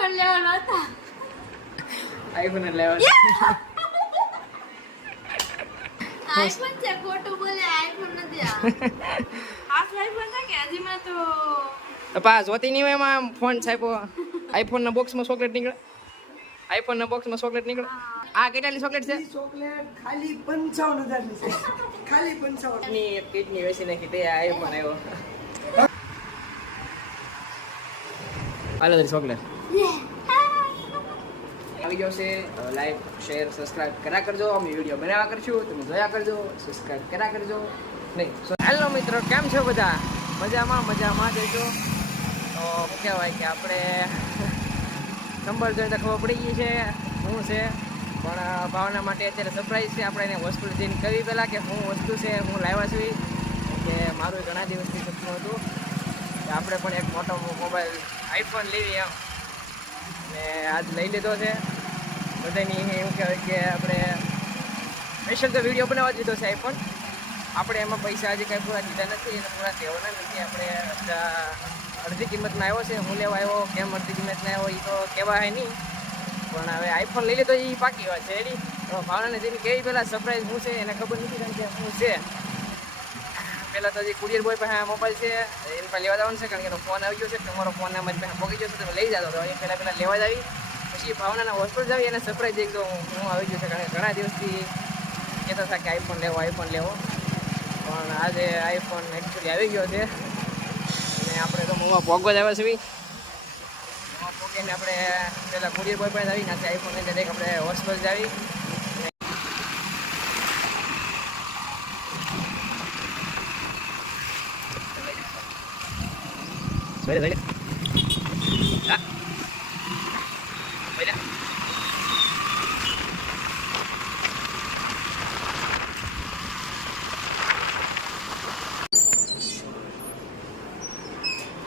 IPhone લેવાનો હતો. IPhone લેવાનો આઈફોન છે, ખોટું બોલે. આઈફોન નથી. આ આઈફોન છે કે હજી માં તો પા જોતી નહીં હોય એમાં ફોન છાપ્યો. આઈફોન ના બોક્સમાં ચોકલેટ નીકળે. આઈફોન ના બોક્સમાં ચોકલેટ નીકળે. આ કેટલાની ચોકલેટ છે? ચોકલેટ ખાલી 55,000 ની છે. ખાલી 55 ની એક કિડની વેચી નાખી તે આઈફોન આવ્યો. હાલો તારી ચોકલેટ આવી ગયો છે. લાઈક શેર સબસ્ક્રાઇબ કર્યા કરજો. અમે વિડીયો બનાવ્યા કરશું, તમે જોયા કરજો, સબસ્ક્રાઇબ કર્યા કરજો. નહીં હેલો મિત્રો, કેમ છો બધા? મજામાં જઈજો. તો શું કહેવાય કે આપણે નંબર જોઈને ખબર પડી ગઈ છે શું છે, પણ ભાવના માટે અત્યારે સરપ્રાઈઝ છે. આપણે એને વસ્તુ જઈને કહી પહેલાં કે શું વસ્તુ છે, હું લાવ્યા છું. કે મારું ઘણા દિવસથી સપનું હતું કે આપણે પણ એક મોટો મોબાઈલ આઈફોન લેવી એમ, ને આજ લઈ લીધો છે. બધાની એવું કહેવાય કે આપણે સ્પેશિયલ તો વિડીયો બનાવવા દીધો છે આઈફોન. આપણે એમાં પૈસા હજી કાંઈ પૂરા દીધા નથી અને પૂરા દેવાના નથી. આપણે અડધી કિંમતના આવ્યો છે. હું લેવા આવ્યો કેમ અડધી કિંમતના આવ્યો એ તો કહેવાય નહીં, પણ હવે આઈફોન લઈ લીધો એ પાકી વાત છે. એની તો ભાવનાને જેને કેવી પહેલાં સરપ્રાઈઝ શું છે એને ખબર નથી, કારણ કે શું છે પહેલાં તો હજી કુરિયર બોય પાસે મોબાઈલ છે એને પાસે લેવા જવાનું છે, કારણ કે એનો ફોન આવી ગયો છે. તમારો ફોન અમારી પાસે પહોંચી ગયો છે, તમે લઈ જતો હતો. એ પહેલાં લેવા જ આવી, પછી ભાવનાના હોસ્પિટલ જ આવી એને સરપ્રાઈઝ એકદમ હું આવી ગયો છે, કારણ કે ઘણા દિવસથી કહેતા હતા કે આઈફોન લેવો. પણ આજે આઈફોન એકચ્યુઅલી આવી ગયો છે અને આપણે તો મોવા ભોગવા જ આવ્યા છીએ. પોકેને આપણે પહેલાં કુરિયર બોય પાસે આવી નાખી આઈફોન લઈને ડાયરેક્ટ આપણે હોસ્પિટલ જ આવી.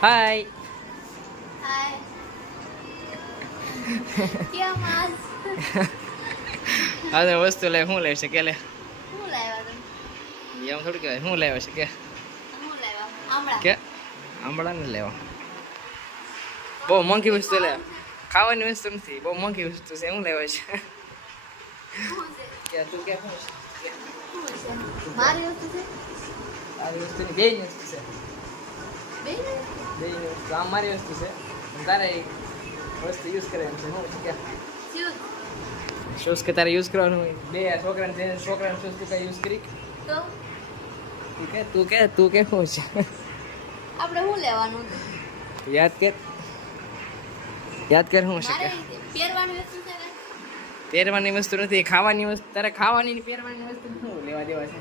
હાય હાય. કેમ આજ આજે વસ્તુ લે શું લેશે કે લે હું લાવ્યા તમે? એમ થોડું કહેવાય. શું લેવા છે કે હું લાવ્યા આમળા. કે આંબળા ને લેવા? બહુ મોંઘી વસ્તુ લે. ખાવાની વસ્તુ નથી, બહુ મોંઘી વસ્તુ છે. શું લેવા છે શું છે? કે તું કે શું છે? શું છે? મારી વસ્તુ છે? તારી વસ્તુની બેયની વસ્તુ છે. બેય? બેયની વસ્તુ. આમ મારી વસ્તુ છે, તારે વસ્તુ યુઝ કરે એમ છે. શું છે કે શું? શૂઝ કે તારે યુઝ કરવાનું હોય? બે છોકરાને શૂઝ તું કઈ યુઝ કરી? તો તું કે શું છે? આપણે શું લેવાનું હતું? યાદ કર શું છે મારે કે પહેરવાની વસ્તુ છે ને? પહેરવાની વસ્તુ નથી, ખાવાની વસ્તુ. તારે ખાવાની ને પહેરવાની વસ્તુ શું લેવા દેવા છે?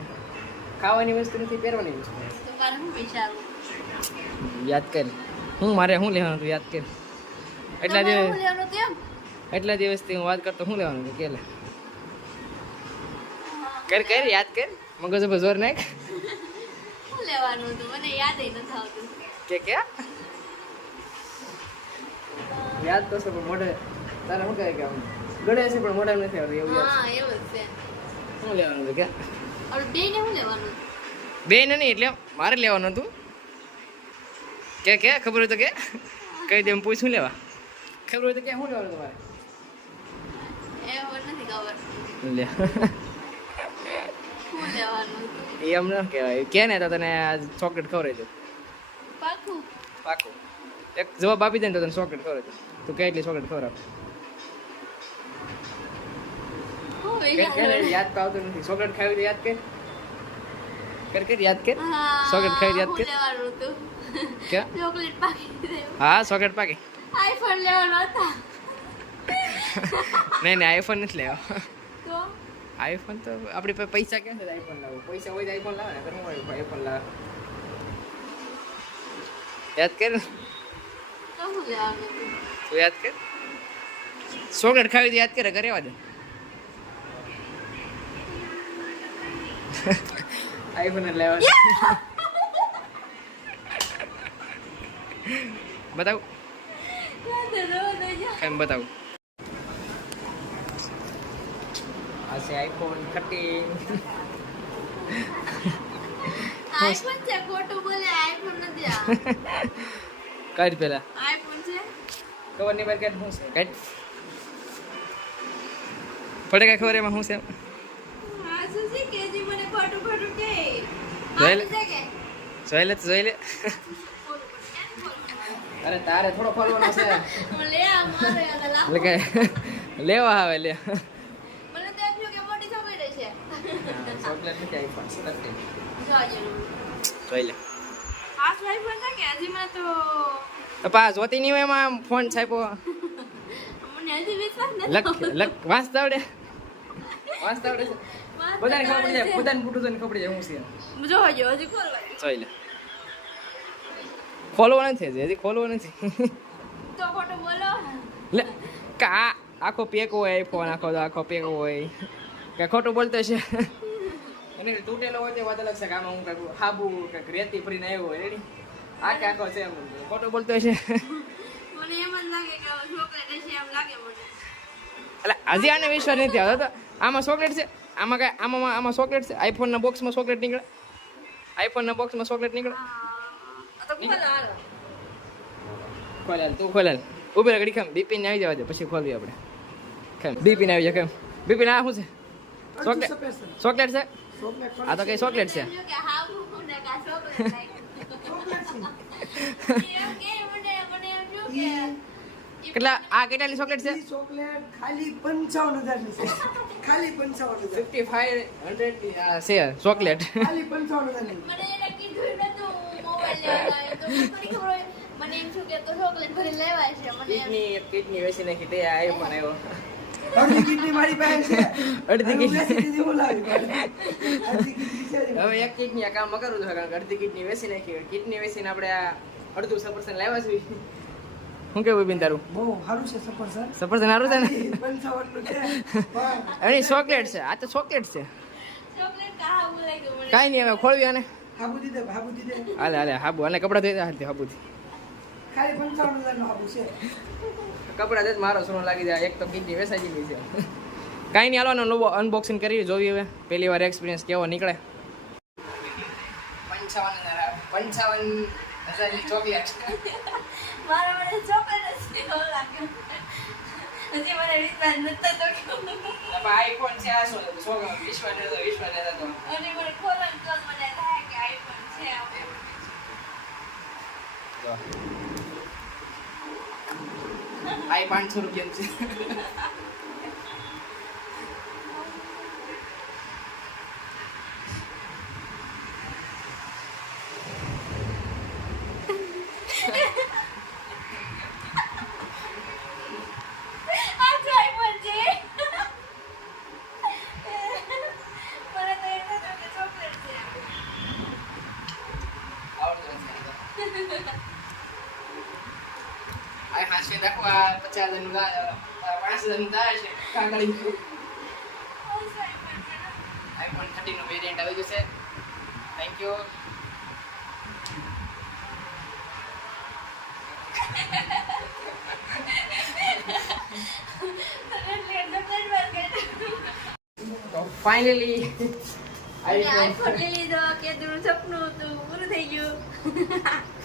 ખાવાની વસ્તુ નથી, પહેરવાની વસ્તુ. તો મારે શું વિચારવું? યાદ કર. મારે શું લેવાનું હતું? યાદ કર. તમારે શું લેવાનું હતું એમ? એટલા દિવસથી હું વાત કરતો શું લેવાનું હતું કે લે કર યાદ કર. મગજ ઉપર જોર નાખ. શું લેવાનું હતું મને યાદ નથી આવતું. કે યાદ તો છે પણ મોઢે તારે શું કહે કે આમ ગળે છે પણ મોઢે નથી આવતું એવું યાદ હા એવું જ છે. છે. શું લેવાનું હતું કે આપણે બેયને શું લેવાનું હતું? બે ને નહીં એટલે મારે લેવાનું હતું. કે ખબર હોય તો કે કહી દે. પૂછ શું લેવા ખબર હોય તો કે શું લેવાનું તમારે? એવું નથી ખબર. લે શું લેવાનું હતું? એ એમ ન કહેવાય. કે ને તો તને ચોકલેટ ખવડાવી દઉં. પાકું? પાકું. એક જવાબ આપી દે ને તો તને ચોકલેટ ખવડાવી દઉં. તું કઈ એટલી ચોકલેટ ખવડાવ. શું કે વિચારવું? યાદ તો આવતું નથી. ચોકલેટ ખાવી તો યાદ કર યાદ કર. હા, ચોકલેટ ખાવી યાદ શું કર. લેવાનું હતું? કે ચોકલેટ પાકી દેવું. હા ચોકલેટ પાકી. આઈફોન લેવાનો હતો. નહીં આઈફોન નથી લેવો. તો આઈફોન તો આપણી પાસે પૈસા ક્યાં છે આઈફોન લાવો? પૈસા હોય તો આઈફોન લાવે ને. કરવું હોય આઈફોન લાવે. યાદ કર. શું લેવાનું હતું? તું યાદ કર. ચોકલેટ ખાવી તો યાદ કરે. રહેવા દે. આઈફોન જ લેવા. બતાવું એમ બતાવું. આ છે આઈફોન 13. આઈફોન છે, ખોટું બોલે. આઈફોન નથી. આ કાઢ પેલા. આઈફોન છે. ખબર નહીં કાઢ શું છે કાઢ પડે કાંઈ ખબર એમાં શું છે હા શું છે કે જી મને ખોટું ખોટું કે જોઈ લે. છે કે જોઈ લે તો જોઈ લે અરે તારે થોડો ખોલવાનો છે લે આ મારે આ લાવ એટલે કે લેવા આવે લે મને તો એમ થયું કે મોટી ચોકલેટ છે ચોકલેટ નથી આવી પણ સરસ જોજો જોઈ લે આ સ્વાઈપ હતા કે હજી માં તો પા જોતી નહીં હોય એમાં ફોન છાપ્યો મને હજી વિશ્વાસ નથી લખ વાંચતા આવડે છે બધાને ખબર પડી જાય બધાને પૂટું તો ખબર જાય શું છે જોજો હજી ખોલવા જોઈ લે ખોલવો નથી હજી ખોલવો નથી તો ખોટું બોલો લે કા આખો પેક હોય ફોન આખો પેક હોય કે ખોટું બોલતો છે એને તૂટેલો હોય તે વાત અલગ છે કે આમાં હું કાંઈક હાબુ કાંઈક રેતી ફરીને આવ્યો હોય રેડી આખો છે એમ ખોટું બોલતો છે મને એમ જ લાગે કે ચોકલેટ હશે એમ લાગે મને એટલે હજી આને વિશ્વાસ નથી આવતો તો આમાં ચોકલેટ છે આમાં કાંઈ આમાં ચોકલેટ છે આઈફોનના બોક્સમાં ચોકલેટ નીકળે આઈફોનના બોક્સમાં ચોકલેટ નીકળે આ તો ખોલો હાલો ખોલાલ તું ખોલાલ ઉભી ઘડી ખામ બીપીને આવી જવા દે પછી ખોલવી આપણે કેમ બીપીને આવી જાય કેમ બીપીને આ શું છે ચોકલેટ ચોકલેટ છે આ તો કઈ ચોકલેટ છે જો કે હાવ મને કા ચોકલેટ લાગી એમ કે મને એમ જો કે કેટલા આ કેટલાની ચોકલેટ છે ઈ ચોકલેટ ખાલી 55,000 ની છે ખાલી 55,000 5500 છે ચોકલેટ ખાલી 55,000 ની મને એને કીધું નતું મોબાઈલ લેવાનો આવ્યો તો મને થોડી ખબર હોય મને એમ શું કે તો ચોકલેટ ભરી લેવાય છે મને એમ કિડની વેચી નાખી તે આઈફોન આવ્યો અડધી કિડની મારી પાસે છે અડધી અને હું કિડની. વેચી દીધી હું લાવી અડધી કિડની છે જ. હવે એક કિડની આ કામ કરું છું કારણ કે અડધી કિડની વેચી નાખી કિડની વેચીને આપણે આ અડધું સફરસન લાવ્યા છીએ શું કેવું બિન તારું બહુ સારું છે સફરજન સફરસન સારું છે ને 55 નું છે પણ એની ચોકલેટ છે આ તો ચોકલેટ છે ચોકલેટ કા હાવ લાગ્યું મને કાંઈ નહીં હવે ખોલવી આને હાબુ દીધે હાલે હાબુ અને કપડાં ધોઈ હાલતી હાબુથી ખાલી 55,000 નો હાબુ છે કપડાં જ મારો સોનો લાગી જાય એક તો કિડની વેચાઈ ગઈ છે કાંઈ નહીં હાલો નવો અનબોક્સિંગ કરી જોવી હવે પહેલી વાર એક્સપિરિયન્સ કેવો નીકળે 55,000 ચોકલેટ મારા મને ચોકલેટ જ પીવો લાગ્યો હજી મને વિશ્વાસ નતો તો આઈફોન છે આ શું વિશ્વ લેતા તો અને મને ખોલવાનું તો મને થાય કે આઈફોન છે આપણે આઈ 500 રૂપિયા છે આ તો આઈફોન છે મને તો એટલું હતું કે ચોકલેટ છે આ હાશે રાખો આ 50,000 નું 5,000 નું થાય છે કાગળી આઈફોન 13 નું વેરિયન્ટ આવી ગયું છે થેન્ક યુ તો ફાઇનલી આઈફોન લઈ લીધો કે દૂર સપનું હતું પૂરું થઈ ગયું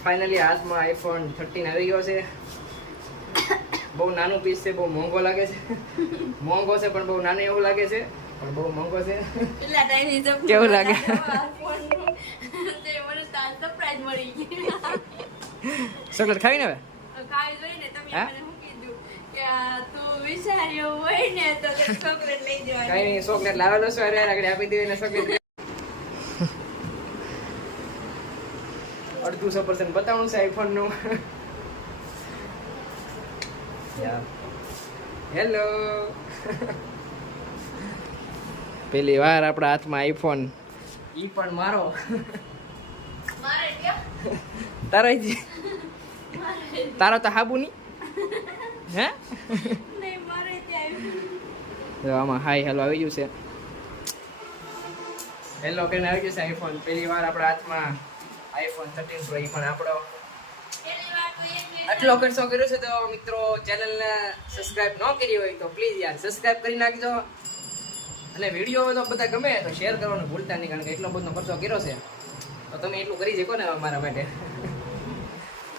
ફાઇનલી હાથમાં આઈફોન 13 આવી ગયો છે બહુ નાનું પીસ છે બહુ મોંઘો લાગે છે મોંઘો છે પણ બહુ નાનું એવું લાગે છે પણ બહુ મોંઘો છે એટલા ટાઈમ સપનું કેવું લાગે? તે મને સરપ્રાઈઝ મળી ગઈ ચોકલેટ ખાવી ને હવે કાઈ જોઈને તમે હા? મને શું કીધું કે આ તું વિચાર્યો હોય ને તો તે ચોકલેટ લઈ કઈ જવાની નહીં ચોકલેટ લાવેલો છે અરે આગળ આપી દેવી ને ચોકલેટ અડધું સફરજન બતાવવાનું છે આઈફોન નું હેલો પેલી વાર આપણા હાથમાં આઈફોન ઈ પણ મારો મારે કેમ તારો તારો તો હાબુ ની હે નહીં મારે ત્યાં તો આમાં હાય હેલો આવી ગયું છે હેલો કરીને આવી ગયું છે આઈફોન પહેલી વાર આપણા હાથમાં આઈફોન 13 પ્રો ઈ પણ આપણો પહેલી વાર તો એક આટલો ખર્ચો કર્યો છે તો મિત્રો ચેનલને સબસ્ક્રાઇબ ન કરી હોય તો પ્લીઝ યાર સબસ્ક્રાઇબ કરી નાખજો અને વિડીયો તો બધા ગમે તો શેર કરવાનું ભૂલતા નહીં કારણ કે એટલો બધો ખર્ચો કર્યો છે તો તમે એટલું કરી શકો ને મારા માટે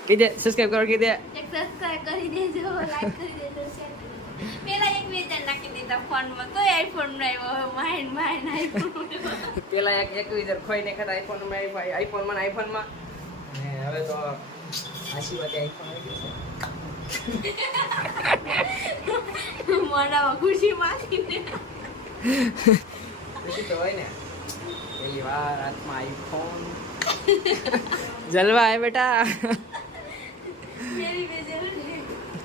કીધે સબસ્ક્રાઇબ કરો કીધે. એક સબસ્ક્રાઇબ કરી દેજો, લાઈક કરી દેજો, શેર કરી દેજો. પેલા એક બે જણ નાખી દીધા ફોનમાં, તોય આઈફોન માં આવ્યો. Mind iPhone. પેલા એક 21,000 ખોઈને ખાતા આઈફોન માં અને હવે તો આશી વાત આઈફોન આવી ગયો છે. મોઢામાં ખુશી માખીને. પછી તો હોય ને પહેલી વાર હાથમાં આઈફોન. જલવા હે બેટા. મેરી બે જરૂર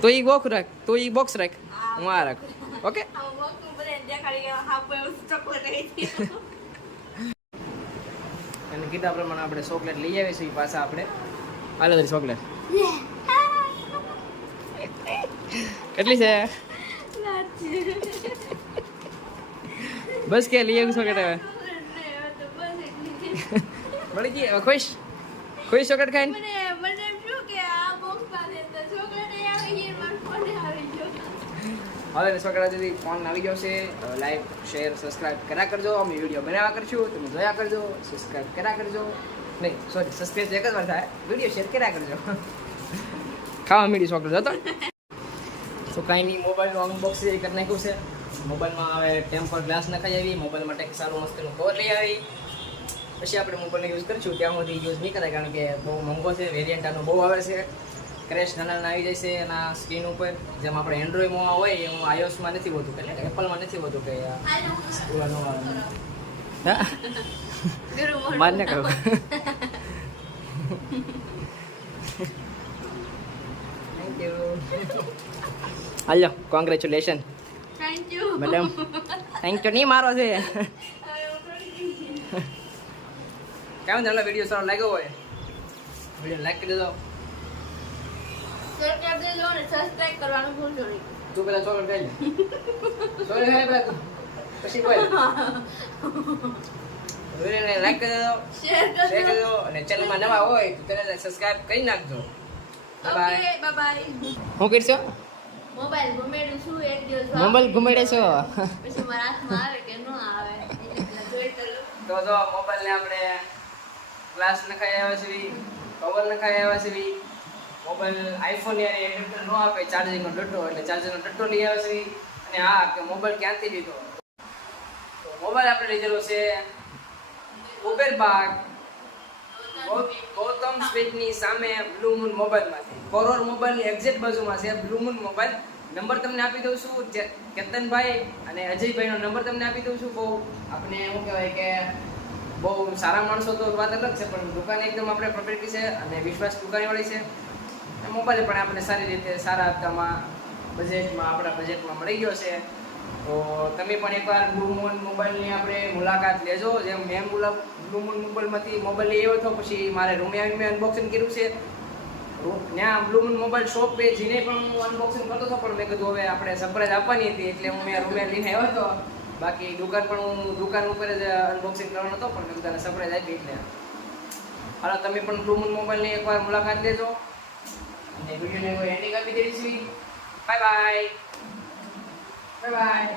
તો ઈ બોક્સ રાખ, તો ઈ બોક્સ રાખ, હું આ રાખું. ઓકે. આ વસ્તુ બધે દેખાડી ગયા. હાફ ચોકલેટ આવી. અને કીધા પ્રમાણે આપણે ચોકલેટ લઈ આવીશું ઈ પાછા આપણે. હાલો તારી ચોકલેટ કેટલી છે? બસ કે લઈ આવી ચોકલેટ હવે મળી ગઈ. હવે ખુશ ખુશ ચોકલેટ ખાઈને. મને એમ શું કે આ બોક્સ પાસે તો ચોકલેટ આવી ગઈ, મારો ફોન આવી ગયો. હવે છોકરા સુધી ફોન આવી ગયો છે. લાઈક શેર સબસ્ક્રાઇબ કર્યા કરજો. અમે વિડીયો બનાવ્યા કરશું, તમે જોયા કરજો. સબસ્ક્રાઇબ કર્યા કરજો. નહીં સોરી, સબસ્ક્રાઇબ એક જ વાર થાય, વિડીયો શેર કર્યા કરજો. ખાવા મીડી ચોકલેટ હતો તો કાંઈ નહીં. મોબાઈલનું અનબોક્સિંગ કરી નાખ્યું છે. મોબાઈલમાં હવે ટેમ્પર ગ્લાસ નખાઈ આવી, મોબાઈલ માટે સારું મસ્તનું કવર લઈ આવી. પછી આપણે મોબાઈલને યુઝ કરીશું. ત્યાં સુધી યુઝ નહીં કરાય, કારણ કે બહુ મોંઘો છે. વેરિયન્ટ આનો બહુ આવે છે. ક્રેશ નાના આવી જાય છે એના સ્ક્રીન ઉપર. જેમ આપણે એન્ડ્રોઈડમાં હોય એવું આઈઓએસમાં નથી હોતું, એટલે એપલમાં નથી હોતું કે માર ને કહું. Thank you. Hello congratulation thank you madam. Thank you નહીં મારો છે. કેમ તમને વિડીયો સારો લાગ્યો હોય વિડીયો લાઈક કરી દેજો. શેર કરી દેજો અને સબસ્ક્રાઇબ કરવાનું ભૂલજો નહીં. તું પેલા ચોકલેટ ખાઈ લે. ચોકલેટ ખાઈ પેલા તું. પછી બોલ. વિડીયોને લાઈક કરી દેજો, શેર શેર કરી કરજો. દેજો અને ચેનલમાં નવા હોય તો ચેનલને સબસ્ક્રાઇબ કરી નાખજો. બાય. Okay bye bye. શું કરશો? મોબાઈલ ઘુમેડું છું એક દિવસ. મોબાઈલ ઘુમાડે છો? પછી મારા હાથમાં આવે કે ન આવે એટલે પેલા જોઈ તો લો. તો જો મોબાઈલને આપણે ગ્લાસ નખાઈ આવ્યા છે, કવર નખાઈ આવ્યા છે. મોબાઈલ આઈફોન યાર એડપ્ટર ન આપે ચાર્જિંગનો ડટ્ટો, એટલે ચાર્જરનો ડટ્ટો લઈ આવ્યા છે. અને હા કે મોબાઈલ ક્યાંથી લીધો? તો મોબાઈલ આપણે લીધેલો છે ઉબેર બાગ ગૌતમ સ્વીટની સામે બ્લુ મૂન મોબાઈલમાંથી. કોરોર મોબાઈલની એક્ઝેક્ટ બાજુમાં છે બ્લુ મૂન મોબાઈલ. નંબર તમને આપી દઉં છું, કેતનભાઈ અને અજયભાઈનો નંબર તમને આપી દઉં છું. બહુ આપણે શું કહેવાય કે બહુ સારા માણસો તો વાત અલગ છે, પણ દુકાન એકદમ આપણે પ્રોપર્ટી છે અને વિશ્વાસ દુકાનવાળી છે. મોબાઈલ પણ આપણે સારી રીતે સારા હપ્તામાં બજેટમાં આપણા બજેટમાં મળી ગયો છે. તો તમે પણ એકવાર બ્લુ મૂન મોબાઈલની આપણે મુલાકાત લેજો. જેમ મેં બ્લુ મૂન મોબાઈલમાંથી મોબાઈલ લઈ આવ્યો હતો, પછી મારે રૂમે આવીને મેં અનબોક્સિંગ કર્યું છે. ત્યાં blue moon mobile shop pay જઈને પણ હું અનબોક્સિંગ કરતો હતો, પણ મેં કીધું હવે આપણે સરપ્રાઈઝ આપવાની હતી એટલે હું મેં રૂમે લઈને આવ્યો હતો. બાકી દુકાન પણ હું દુકાન ઉપર જ અનબોક્સિંગ કરવાનો હતો, પણ મેં બધાને સરપ્રાઈઝ આપી. એટલે હાલો તમે પણ બ્લુ મૂન મોબાઈલની એકવાર મુલાકાત લેજો. અને વિડીયોને એન્ડિંગ આપી દઈશું. Bye bye. Bye bye.